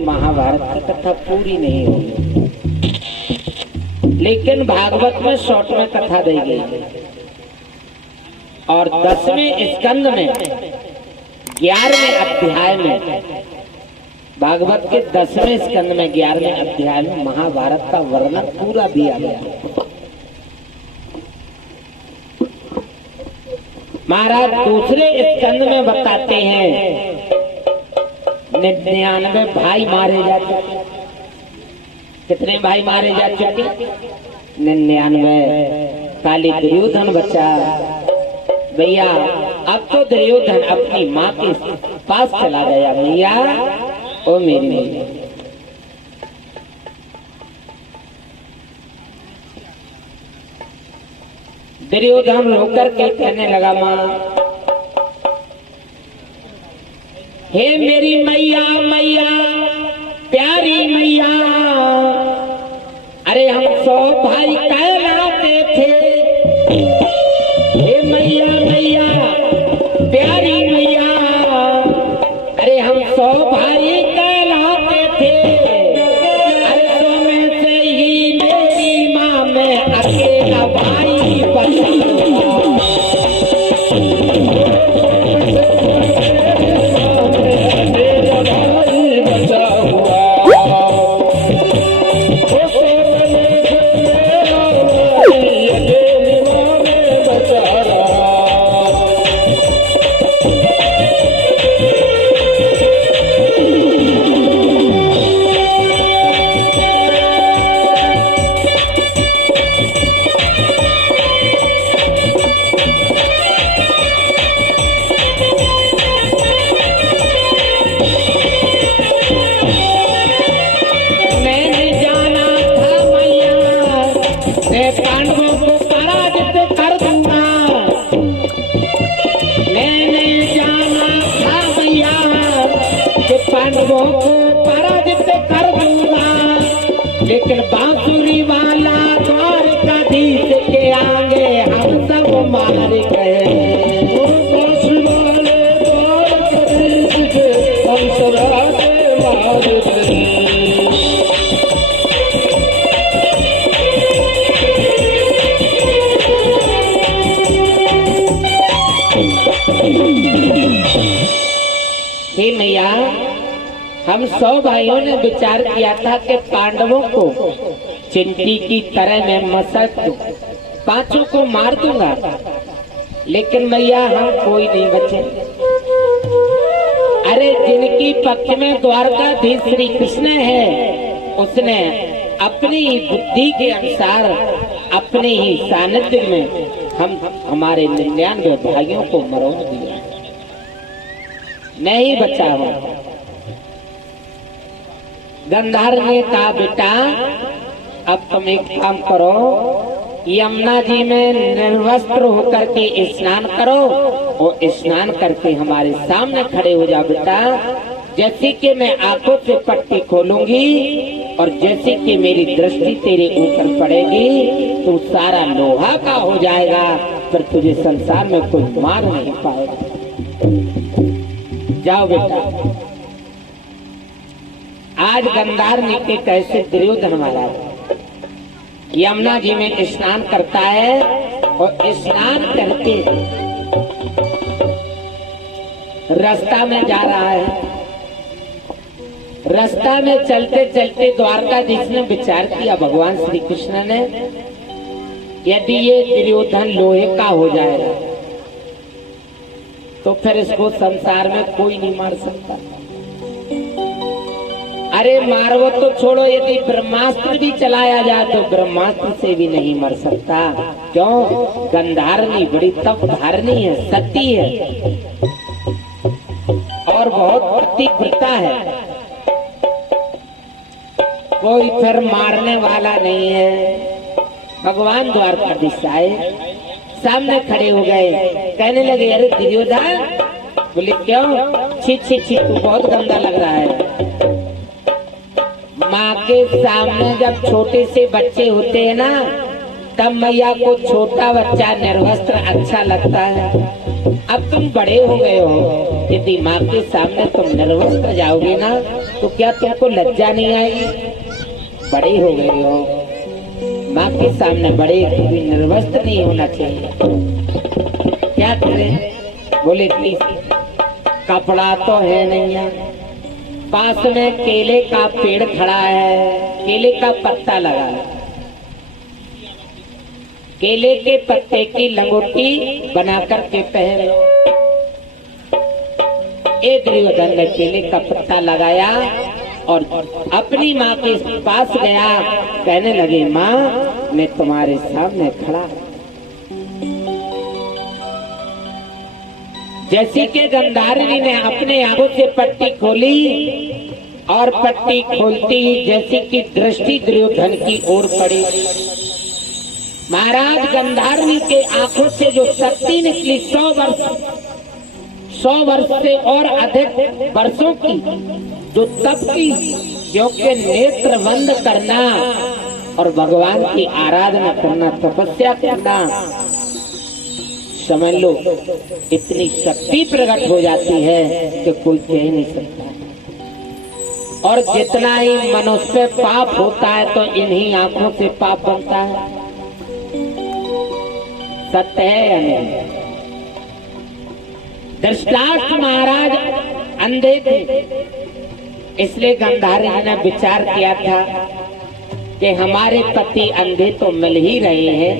महाभारत की कथा पूरी नहीं होगी, लेकिन भागवत में शॉर्ट में कथा दी गई है। और 10वें स्कंद में 11वें अध्याय में, भागवत के 10वें स्कंद में 11वें अध्याय में महाभारत का वर्णन पूरा दिया गया। महाराज दूसरे स्कंद में बताते हैं 99 भाई मारे जा चुके। कितने भाई मारे जा चुके? 99। खाली दुर्योधन बचा। भैया अब तो दुर्योधन अपनी माँ के पास चला गया। भैया ओ मेरी मैया, दुर्योधन होकर के कहने लगा, माँ हे मेरी मैया, मैया प्यारी मैया, अरे हम 100 भाई कहलाते थे। हे मैया, मैया प्यारी मैया, अरे हम 100 भाई कहलाते थे। अरे 100 में से ही मेरी माँ में अकेला भाई बचा। पांडवों को पराजित कर दूंगा, लेकिन बांसुरी वाला द्वारकाधीश के आगे हम सब मार गए। बांसुरी वाले द्वारकाधीश के हम सब मार गए। हे मैया, हम 100 भाइयों ने विचार किया था कि पांडवों को चिंटी की तरह मैं मसक दूं, 5 को मार दूंगा, लेकिन मैया हम कोई नहीं बचे। अरे जिनकी पक्ष में द्वारकाधीश श्री कृष्ण है, उसने अपनी ही बुद्धि के अनुसार अपने ही सानिध्य में हमारे 99 भाइयों को मरोड़ दिया, नहीं बचा हुआ। गंधार ने कहा, बेटा अब तुम एक काम करो, यमुना जी में निर्वस्त्र होकर के स्नान करो और स्नान करके हमारे सामने खड़े हो जाओ। बेटा जैसे कि मैं आंखों से पट्टी खोलूंगी और जैसे कि मेरी दृष्टि तेरे ऊपर पड़ेगी तो सारा लोहा का हो जाएगा, फिर तुझे संसार में कोई मार नहीं पाएगा। जाओ बेटा। आज गंधार के कैसे दुर्योधन महाराज यमुना जी में स्नान करता है और स्नान करके रास्ता में जा रहा है। रास्ता में चलते चलते द्वारकाधीश ने विचार किया, भगवान श्री कृष्ण ने, यदि ये दुर्योधन लोहे का हो जाएगा तो फिर इसको संसार में कोई नहीं मार सकता। अरे मारो तो छोड़ो, यदि ब्रह्मास्त्र भी चलाया जाए तो ब्रह्मास्त्र से भी नहीं मर सकता। क्यों? गंधारनी बड़ी तप धारनी है, सती है और बहुत पतिव्रता है, कोई फिर मारने वाला नहीं है। भगवान द्वारकाधीश आए, सामने खड़े हो गए, कहने लगे, अरे दुर्योधन। बोले क्यों? छी छी छी, तू बहुत गंदा लग रहा है। माँ के सामने जब छोटे से बच्चे होते हैं ना, तब मैया को छोटा बच्चा निर्वस्त्र अच्छा लगता है। अब तुम बड़े हो गए हो, यदि माँ के सामने तुम निर्वस्त्र जाओगे ना तो क्या तुमको लज्जा नहीं आई? बड़े हो गए हो, माँ के सामने बड़े कभी निर्वस्त्र नहीं होना चाहिए। क्या करें? बोले कि कपड़ा तो है नहीं है, पास में केले का पेड़ खड़ा है, केले का पत्ता लगा है, केले के पत्ते की लंगोटी बना करके पहन लो। दुर्योधन ने केले का पत्ता लगाया और अपनी माँ के पास गया, कहने लगे माँ मैं तुम्हारे सामने खड़ा। जैसे कि गंधारी ने अपने आंखों से पट्टी खोली और पट्टी खोलती जैसे कि दृष्टि दुर्योधन की ओर पड़ी। महाराज गंधारी के आंखों से जो शक्ति निकली 100 वर्ष से और अधिक वर्षों की जो तप की, क्योंकि नेत्र बंद करना और भगवान की आराधना करना, तपस्या करना, समझ लो इतनी शक्ति प्रकट हो जाती है कि कोई कह नहीं सकता। और जितना ही मनुष्य पे पाप होता है तो इन्हीं आंखों से पाप बनता है। सत्य है या नहीं? धृतराष्ट्र महाराज अंधे थे, इसलिए गंधारी ने विचार किया था कि हमारे पति अंधे तो मिल ही रहे हैं,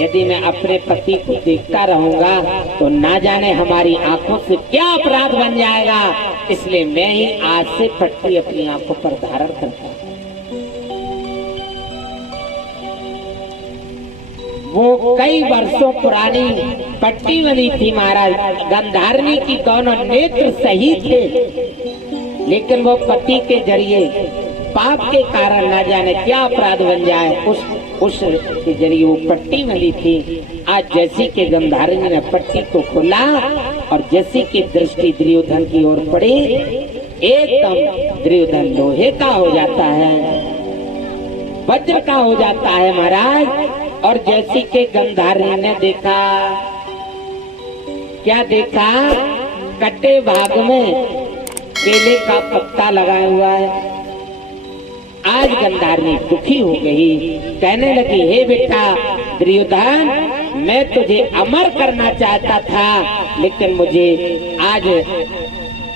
यदि मैं अपने पति को देखता रहूंगा तो ना जाने हमारी आंखों से क्या अपराध बन जाएगा, इसलिए मैं ही आज से पट्टी अपनी आंखों पर धारण करता हूं। वो कई वर्षों पुरानी पट्टी बनी थी महाराज गंधारनी की, दोनों नेत्र सही थे, लेकिन वो पति के जरिए पाप के कारण ना जाने क्या अपराध बन जाए, उस के जरिए वो पट्टी बनी थी। आज जैसी के गंधारनी ने पट्टी को खोला और जैसी की दृष्टि दुर्योधन की ओर पड़ी, एकदम दुर्योधन लोहे का हो जाता है, वज्र का हो जाता है महाराज। और जैसी के गंधारी ने देखा, क्या देखा? कटे भाग में केले का पत्ता लगाया हुआ है। आज गंधारी दुखी हो गई, कहने लगी हे बेटा दुर्योधन, मैं तुझे अमर करना चाहता था, लेकिन मुझे आज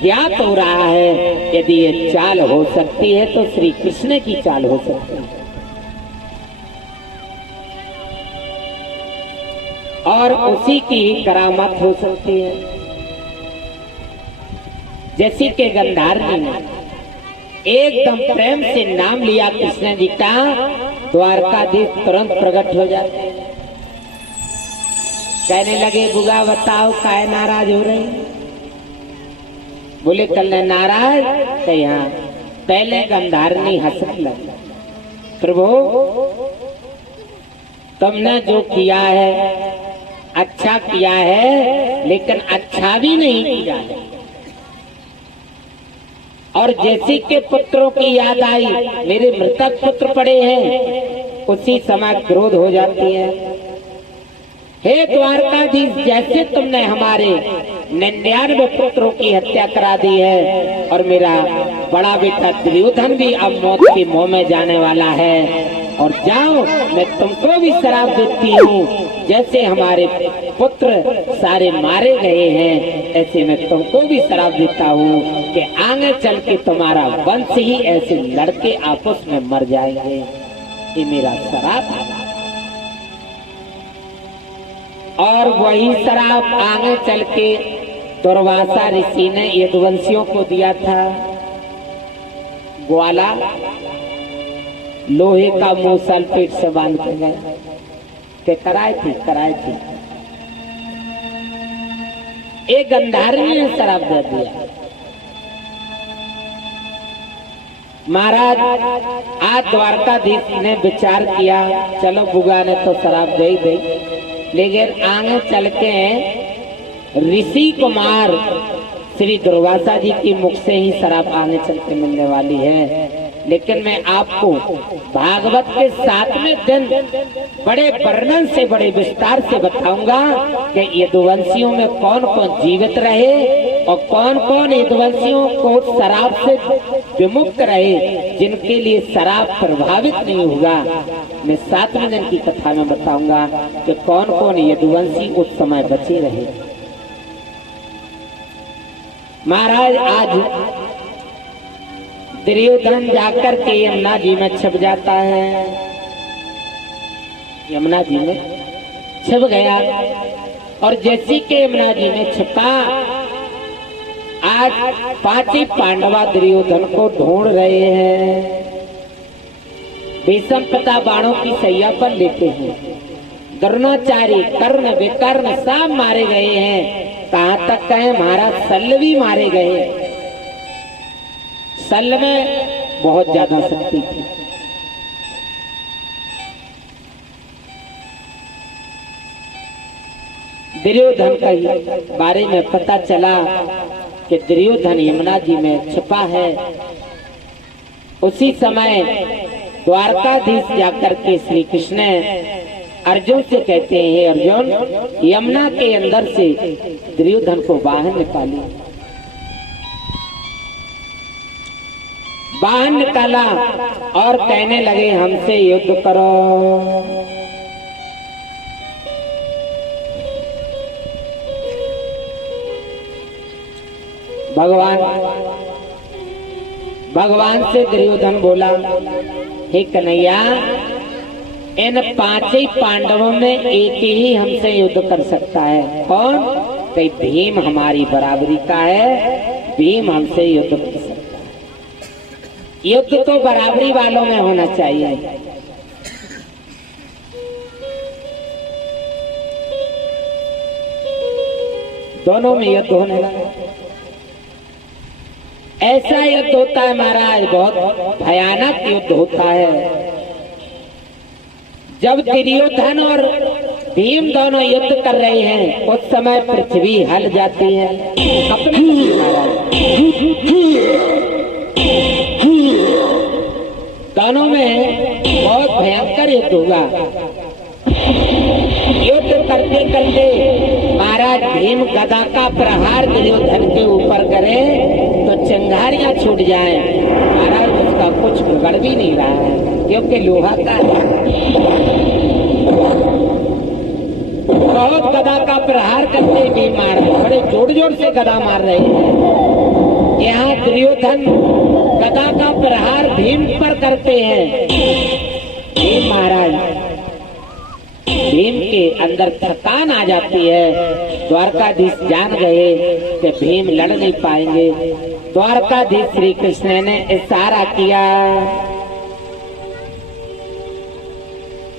ज्ञात हो रहा है यदि ये चाल हो सकती है तो श्री कृष्ण की चाल हो सकती है, और उसी की करामत हो सकती है। जैसे कि गंधारी ने एकदम प्रेम से नाम लिया कृष्ण जी का, द्वारकाधीश तुरंत प्रकट हो जाते हैं। कहने लगे बुआ बताओ काहे नाराज हो रहे? बोले कल नाराज तो यहाँ पहले गंधारनी हंसने लगी, प्रभु तुमने जो किया है अच्छा किया है, लेकिन अच्छा भी नहीं किया है। और जैसे के पुत्रों की याद आई, मेरे मृतक पुत्र पड़े हैं, उसी समय क्रोध हो जाती है। हे द्वारकाधीश, जैसे तुमने हमारे 99 पुत्रों की हत्या करा दी है और मेरा बड़ा बेटा दुर्योधन भी अब मौत के मुंह में जाने वाला है, और जाओ मैं तुमको भी श्राप देती हूँ, जैसे हमारे पुत्र सारे मारे गए हैं ऐसे मैं तुमको भी श्राप देता हूँ कि आगे चल के तुम्हारा वंश ही ऐसे लड़के आपस में मर जाएंगे। ये मेरा श्राप है। और वही श्राप आगे चल के दुर्वासा ऋषि ने यदुवंशियों को दिया था। ग्वाला लोहे का मुंह सल्पेट से बांध के गए के कराए थी। एक गंधारी ने शराब दे दिया। महाराज आज द्वारकाधीश ने विचार किया, चलो बुआ ने तो शराब दे ही दी, लेकिन आगे चल के ऋषि कुमार श्री दुर्वासा जी की मुख से ही शराब आगे चल के मिलने वाली है। लेकिन मैं आपको भागवत के 7वें दिन बड़े वर्णन से बड़े विस्तार से बताऊंगा कि यदुवंशियों में कौन कौन जीवित रहे और कौन कौन यदुवंशियों को शराब से विमुक्त रहे, जिनके लिए शराब प्रभावित नहीं होगा। मैं 7वें दिन की कथा में बताऊंगा कि कौन कौन यदुवंशी उस समय बचे रहे। महाराज आज दुर्योधन जाकर के यमुना जी में छिप जाता है, यमुना जी में छिप गया और जैसी के यमुना जी में छिपा, आज 5 पांडवा दुर्योधन को ढूंढ रहे हैं। भीष्म पिता बाणों की सैया पर लेते हैं, द्रोणाचार्य कर्ण विकर्ण सब मारे गए हैं। कहां तक कहे महाराज शल्य भी मारे गए। शल्य में बहुत ज्यादा शक्ति थी। दुर्योधन के बारे में पता चला कि दुर्योधन यमुना जी में छिपा है। उसी समय द्वारकाधीश जाकर के श्री कृष्ण अर्जुन से कहते हैं, अर्जुन यमुना के अंदर से दुर्योधन को बाहर निकालिए। बाहर निकाला और कहने लगे हमसे युद्ध करो। भगवान से दुर्योधन बोला, हे कन्हैया, इन 5 पांडवों में एक ही हमसे युद्ध कर सकता है। कौन? कई भीम हमारी बराबरी का है, भीम हमसे युद्ध कर सकता है। युद्ध तो बराबरी वालों में होना चाहिए। दोनों में युद्ध होने लगा। ऐसा युद्ध होता है महाराज, बहुत भयानक युद्ध होता है। जब दुर्योधन और भीम दोनों युद्ध कर रहे हैं, उस समय पृथ्वी हल जाती है। अपने दोनों में बहुत भयंकर युद्ध होगा। युद्ध करते करते महाराज भीम गदा का प्रहार दुर्योधन के ऊपर करे तो चिंगारियां छूट जाएं। महाराज उसका कुछ बिगड़ भी नहीं रहा है, क्योंकि लोहा का बहुत गदा का प्रहार करते भी मार, बड़े जोर जोर से गदा मार रहे हैं। यहाँ दुर्योधन गदा का प्रहार भीम पर करते हैं। भीम महाराज, भीम के अंदर थकान आ जाती है। द्वारकाधीश जान गए कि भीम लड़ नहीं पाएंगे। द्वारकाधीश श्री कृष्ण ने इशारा किया,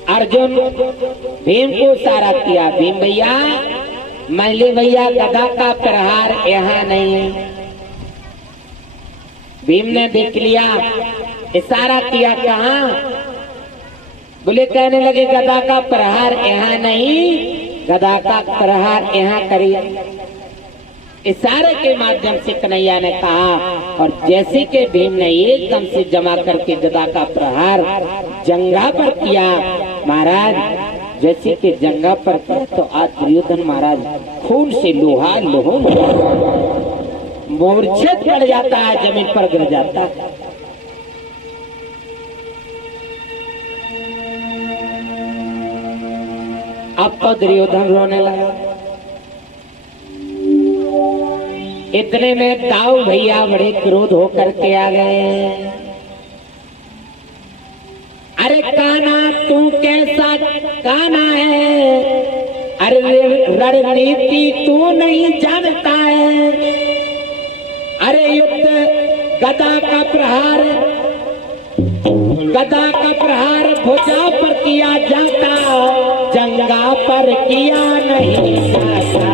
अर्जुन भीम को इशारा किया, भीम भैया, मल्ली भैया, गदा का प्रहार यहाँ नहीं। भीम ने देख लिया, इशारा किया, कहाँ? बोले, कहने लगे गदा का प्रहार यहाँ नहीं, गदा का प्रहार यहाँ करिए। इशारे के माध्यम से कन्हैया ने कहा, और जैसे के भीम ने एकदम से जमा करके गदा का प्रहार जंघा पर किया, महाराज जैसे के जंघा पर किया तो आज दुर्योधन महाराज खून से लोहा लोहो मूर्छित पड़ जाता है, जमीन पर गिर जाता है। अब तो दुर्योधन रोने लगा। इतने में दाऊ भैया बड़े क्रोध होकर के आ गए। अरे कान्हा, तू कैसा कान्हा है? अरे रणनीति तू नहीं जानता है। अरे युद्ध गदा का प्रहार भुजा पर किया जाता, जंगा पर किया नहीं जाता।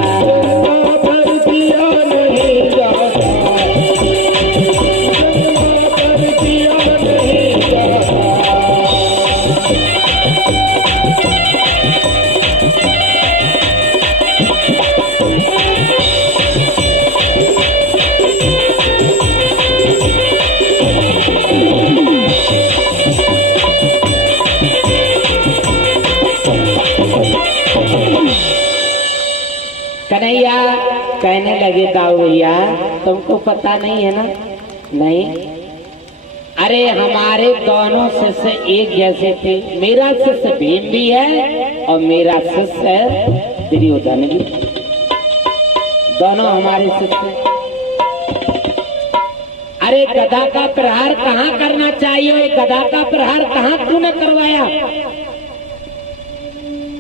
कन्हैया कहने लगे, दाऊ भैया तुमको पता नहीं है ना? नहीं, अरे हमारे दोनों शिष्य एक जैसे थे। मेरा शिष्य भीम भी है और मेरा शिष्य दुर्योधन भी, दोनों हमारे शिष्य। अरे गदा का प्रहार कहाँ करना चाहिए, गदा का प्रहार कहाँ तूने करवाया?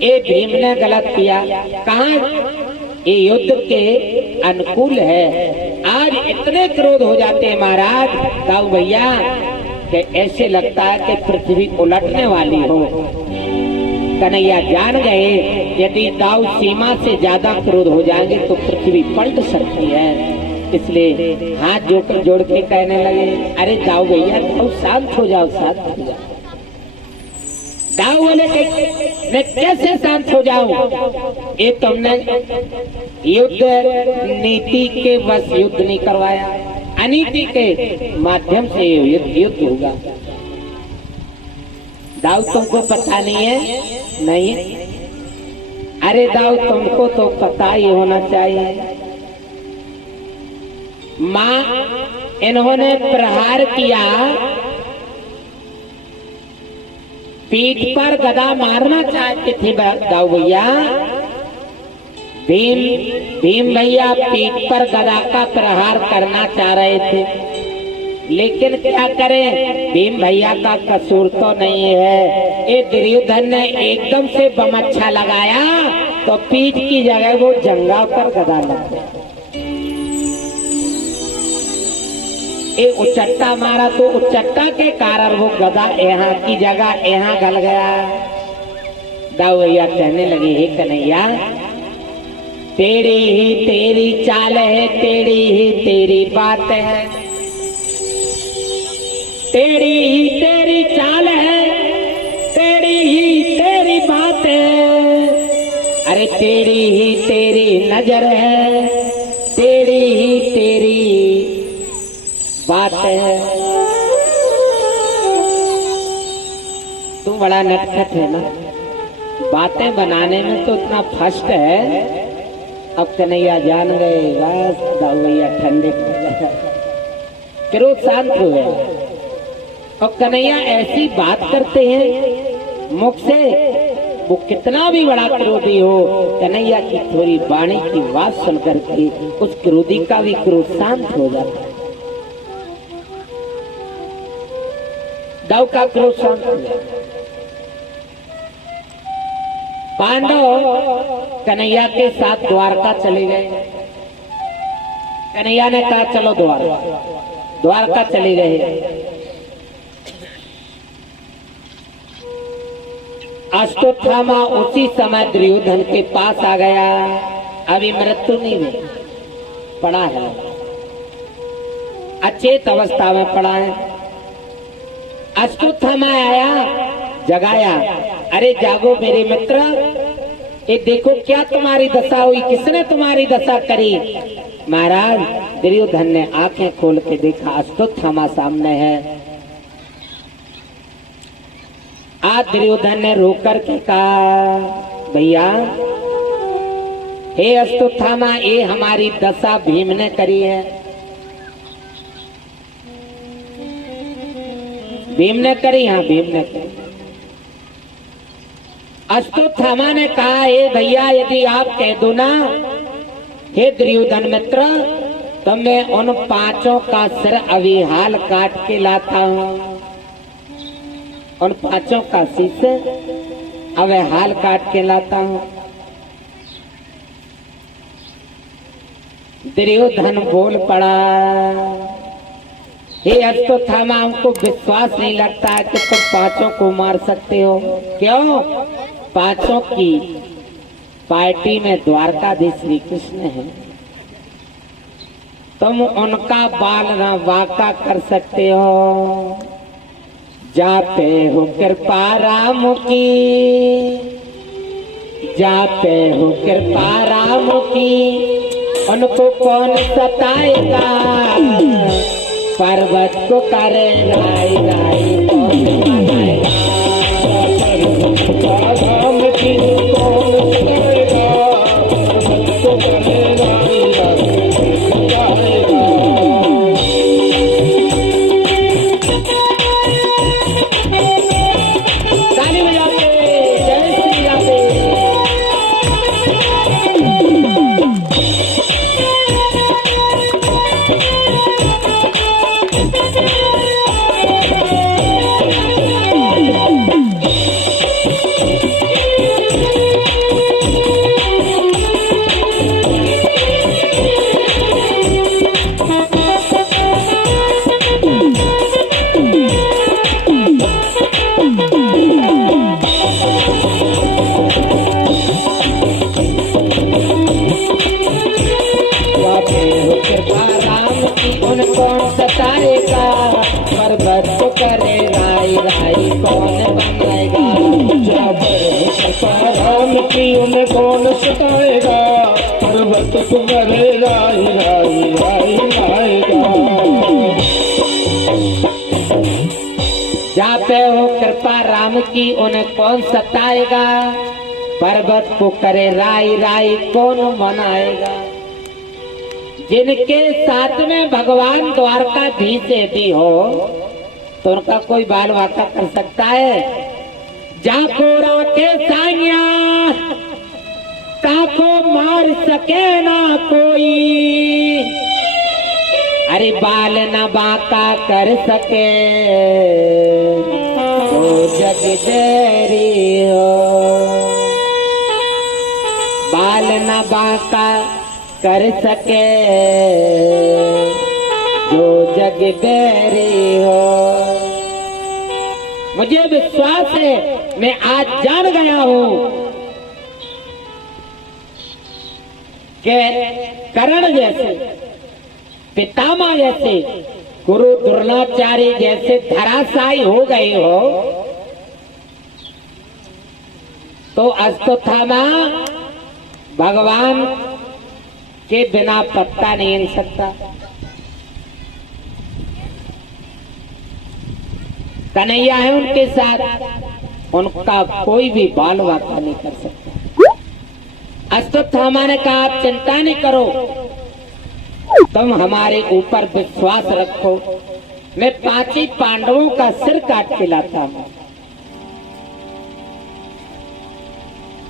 ये भीम ने गलत किया। कहाँ ये युद्ध के अनुकूल है। आज इतने क्रोध हो जाते हैं महाराज दाऊ भैया कि ऐसे लगता है कि पृथ्वी उलटने वाली हो। कन्हैया जान गए यदि दाऊ सीमा से ज्यादा क्रोध हो जाएंगे तो पृथ्वी पलट सकती है। इसलिए हाथ जोड़ के कहने लगे, अरे दाऊ भैया तुम शांत हो जाओ, शांत हो जाओ। दाऊ बोले मैं कैसे शांत हो जाऊं? ये तुमने युद्ध नीति के बस युद्ध नहीं करवाया, अनीति के माध्यम से युद्ध होगा। दाऊ तुमको पता नहीं है? नहीं। अरे दाऊ तुमको तो पता ही होना चाहिए। माँ इन्होंने प्रहार किया, पीठ पर गदा मारना चाहते थे दाऊ भैया। भीम भैया पीठ पर गदा का प्रहार करना चाह रहे थे, लेकिन क्या करें, भीम भैया का कसूर तो नहीं है। ये दुर्योधन ने एकदम से बमच्छा लगाया तो पीठ की जगह वो जंघा पर गदा लग गया। ये उचट्टा मारा तो उचट्टा के कारण वो गदा यहाँ की जगह यहाँ गल गया। दाऊ भैया कहने लगे, हे कन्हैया तेरी ही तेरी चाल है, तेरी ही तेरी बात है, तेरी ही तेरी चाल है, तेरी ही तेरी बात है। अरे तेरी ही तेरी नजर है, तेरी ही तेरी बात है। तू बड़ा नटखट है ना, बातें बनाने में तो इतना फर्स्ट है। अब कन्हैया जान गए, बस दाऊ भैया ठंडे फिर वो शांत हो गए। और कन्हैया ऐसी बात करते हैं मुख से, वो कितना भी बड़ा क्रोधी हो, कन्हैया की थोड़ी वाणी की बात सुन करके उस क्रोधी का भी क्रोध शांत हो जाता है। दाऊ का क्रोध शांत हो जाता। पांडव कन्हैया के साथ द्वारका चले गए। कन्हैया ने कहा चलो द्वारका चले गए। अश्वत्थामा उसी समय दुर्योधन के पास आ गया। अभी मृत्यु नहीं हुई, पड़ा है, अचेत अवस्था में पड़ा है। अश्वत्थामा आया, जगाया, अरे जागो मेरे मित्र, ये देखो क्या तुम्हारी दशा हुई, किसने तुम्हारी दशा करी? महाराज दुर्योधन ने आंखें खोल के देखा, अश्वत्थामा सामने है। आज दुर्योधन ने रोकर के कहा, भैया हे अश्वत्थामा, ये हमारी दशा भीम ने करी है। भीम ने करी? हाँ भीम ने करी। अश्वत्थामा ने कहा, हे भैया यदि आप कह दो ना, हे दुर्योधन मित्र, तो मैं उन पांचों का सिर अभी हाल काट के लाता हूँ। उन पांचों का शीश अब हाल काट के लाता हूँ। दुर्योधन बोल पड़ा, हे अश्वत्थामा, हमको विश्वास नहीं लगता है कि तुम पांचों को मार सकते हो। क्यों? पांचों की पार्टी में द्वारकाधीश श्री कृष्ण है, तुम उनका बाल ना वाका कर सकते हो। जाते हो कृपा राम की, जाते हो कृपा राम की, उनको कौन सताएगा? पर्वत को करे लाई लाई कौन मनाएगा? राम की कौन सताएगा? पर्वत को करे लाई लाई कौन मनाएगा? कौन सताएगा, पर्वत तुम्हारे राई राई राई आएगा। जाते हो कृपा राम की उन्हें कौन सताएगा, पर्वत को करे राई राई कौन मनाएगा। जिनके साथ में भगवान द्वारकाधीश यदि हो तो उनका कोई बाल वाका कर सकता है। जाको राखे साइया ताको मार सके ना कोई, अरे बाल न बाका कर सके तो जग देरी हो। बाल न बाका कर सके जो जग बैरी हो। मुझे विश्वास है, मैं आज जान गया हूं कि कर्ण जैसे, पितामह जैसे, गुरु द्रोणाचार्य जैसे धराशायी हो गए हो तो अश्वत्थामा भगवान के बिना पत्ता नहीं हिल सकता। कन्हैया है उनके साथ, उनका कोई भी बाल वाका नहीं कर सकता। अश्वत्थामा ने कहा आप चिंता नहीं करो, तुम हमारे ऊपर विश्वास रखो, मैं 5 ही पांडवों का सिर काट के लाता हूं।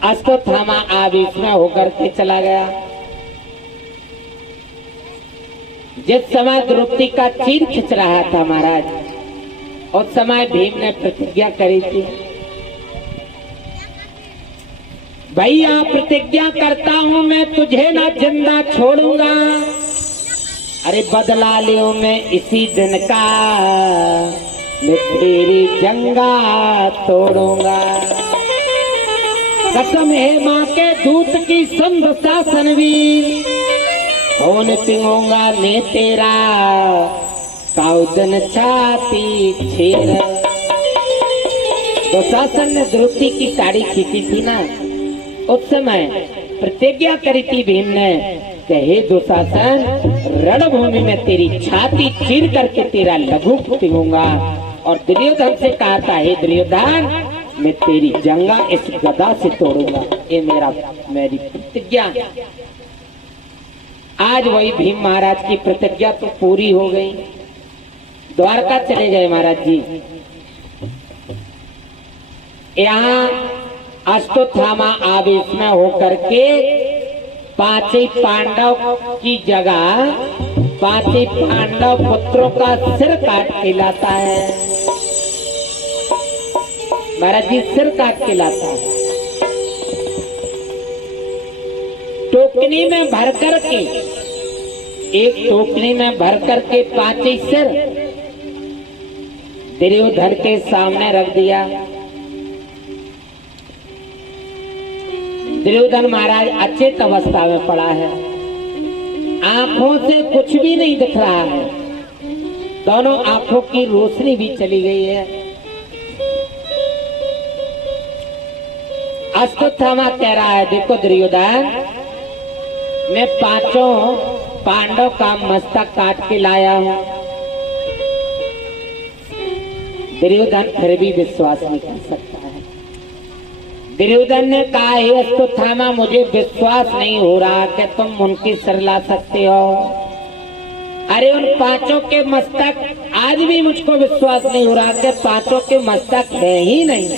अश्वत्थामा आवेश में होकर के चला गया। जिस समय द्रौपदी का चीर खिंच रहा था महाराज, उस समय भीम ने प्रतिज्ञा करी थी, भैया प्रतिज्ञा करता हूं मैं तुझे ना जिंदा छोड़ूंगा, अरे बदला लियो मैं इसी दिन का, मैं तेरी जंगा तोड़ूंगा। कसम है माँ के दूत की संभ शासनवीर, कौन पिऊंगा मैं तेरा काउदन छाती छेड़। दुशासन ने द्रौपदी की साड़ी खींची थी ना, उस समय प्रतिज्ञा करी थी भीम ने कि हे दुशासन, रणभूमि में तेरी छाती चीर करके तेरा लघु पीऊंगा। और दुर्योधन से कहा था, हे दुर्योधन मैं तेरी जंगा इस गदा से तोड़ूंगा, ये मेरी प्रतिज्ञा। आज वही भीम महाराज की प्रतिज्ञा तो पूरी हो गई, द्वारका चले गए महाराज जी। यहाँ अश्वत्थामा आवेश में होकर के 5 ही पांडव की जगह 5 ही पांडव पुत्रों का सिर काट के लाता है। महाराज जी सिर काट के लाता है, टोकनी में भर कर के, एक टोकनी में भर कर के 5 ही सिर दुर्योधन के सामने रख दिया। दुर्योधन महाराज अचेत अवस्था में पड़ा है, आंखों से कुछ भी नहीं दिख रहा है, दोनों आंखों की रोशनी भी चली गई है। अश्वत्थामा कह रहा है, देखो दुर्योधन, मैं 5 पांडव का मस्तक काट के लाया हूं। दुर्योधन फिर भी विश्वास नहीं कर सकता है। दुर्योधन ने कहा, हे अश्वत्थामा, मुझे विश्वास नहीं हो रहा कि तुम उनकी सिर ला सकते हो। अरे उन 5 के मस्तक, आज भी मुझको विश्वास नहीं हो रहा कि 5 के मस्तक है ही नहीं।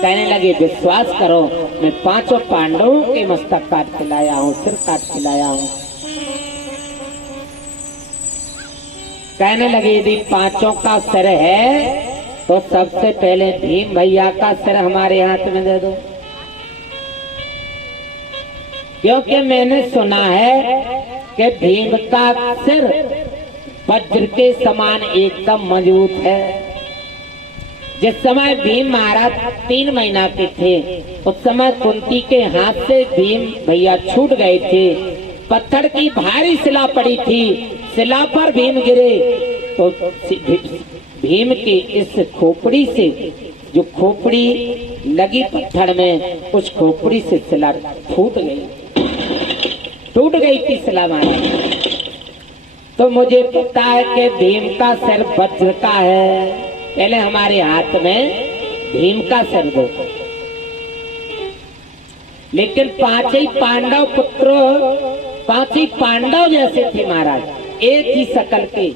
कहने लगे, विश्वास करो, मैं 5 पांडवों के मस्तक काट के लाया हूं, सिर काट के लाया हूं। कहने लगे, यदि 5 का सिर है तो सबसे पहले भीम भैया का सिर हमारे हाथ में दे दो, क्योंकि मैंने सुना है कि भीम का सिर वज्र के समान एकदम मजबूत है। जिस समय भीम महाराज 3 महीना के थे, उस समय कुंती के हाथ से भीम भैया छूट गए थे। पत्थर की भारी शिला पड़ी थी, शिला पर भीम गिरे तो भीम की इस खोपड़ी से, जो खोपड़ी लगी पत्थर में उस खोपड़ी से शिला टूट गई थी शिला महाराज। तो मुझे पता है कि भीम का सिर वज्र का है। पहले हमारे हाथ में भीम का सिर दो, लेकिन पांचों पांडव पुत्र पांचों पांडव जैसे थे महाराज, एक ही शकल के।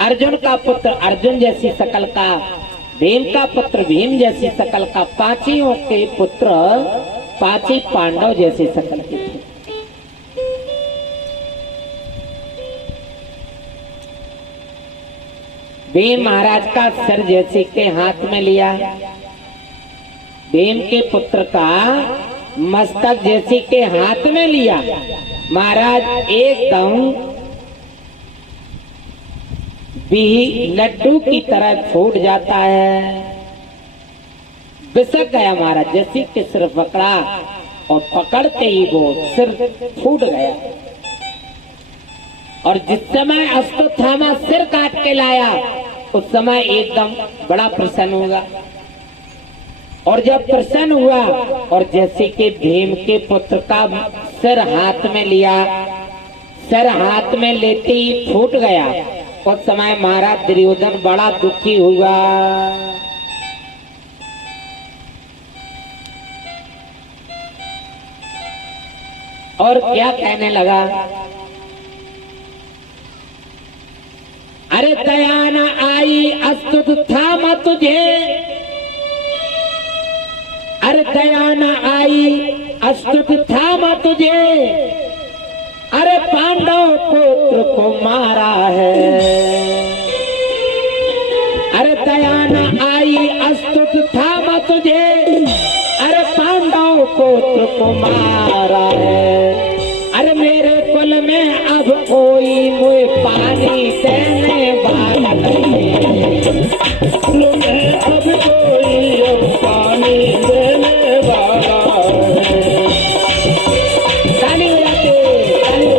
अर्जुन का पुत्र अर्जुन जैसी शकल का, भीम का पुत्र भीम जैसी शकल का, पांचों के पुत्र पांचों पांडव जैसे शकल के थे। भीम महाराज का सिर जैसे के हाथ में लिया, भीम के पुत्र का मस्तक जैसे के हाथ में लिया। महाराज एकदम भी लड्डू की तरह फूट जाता है, बिसक गया महाराज। जैसे कि सिर पकड़ा और पकड़ते ही वो सिर फूट गया। और जिस समय अश्वत्थामा सिर काट के लाया उस समय एकदम बड़ा प्रसन्न हुआ। और जब प्रसन्न हुआ और जैसे कि भीम के पुत्र का सिर हाथ में लिया, सिर हाथ में लेते ही फूट गया, उस समय महाराज दुर्योधन बड़ा दुखी हुआ। और क्या कहने लगा, अरे दया न आई अश्वत्थामा तुझे, अरे दया न आई अश्वत्थामा तुझे, अरे पांडव पुत्र को मारा है। अरे दया न आई अश्वत्थामा तुझे, अरे पांडव पुत्र को मारा है। अरे मेरे कुल में अब कोई मुझे पानी देने वाला नहीं, अब कोई अब पानी देने वाला है। ताली बजाते, ताली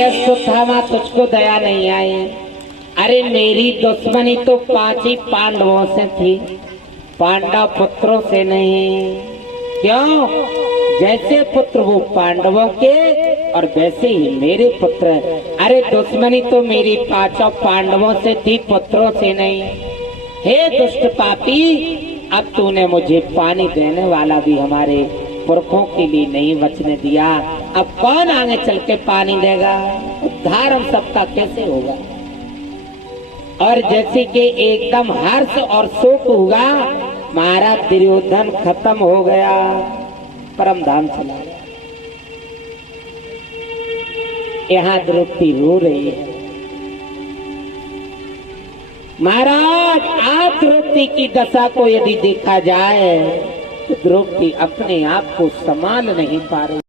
अश्वत्थामा तुझको दया नहीं आई। अरे मेरी दुश्मनी तो पांच ही पांडवों से थी, पांडव पुत्रों से नहीं। क्यों? जैसे पुत्र वो पांडवों के और वैसे ही मेरे पुत्र। अरे दुश्मनी तो मेरी पांचों पांडवों से थी, पुत्रों से नहीं। हे दुष्ट पापी, अब तूने मुझे पानी देने वाला भी हमारे पुरखों के लिए नहीं बचने दिया। अब कौन आगे चल के पानी देगा? उद्धार हम सबका कैसे होगा? और जैसे कि एकदम हर्ष और शोक हुआ, महाराज दुर्योधन खत्म हो गया, परम धाम चला गया। यहाँ द्रौपदी रो रही है। महाराज आप द्रौपदी की दशा को यदि देखा जाए तो द्रौपदी अपने आप को संभाल नहीं पा रही।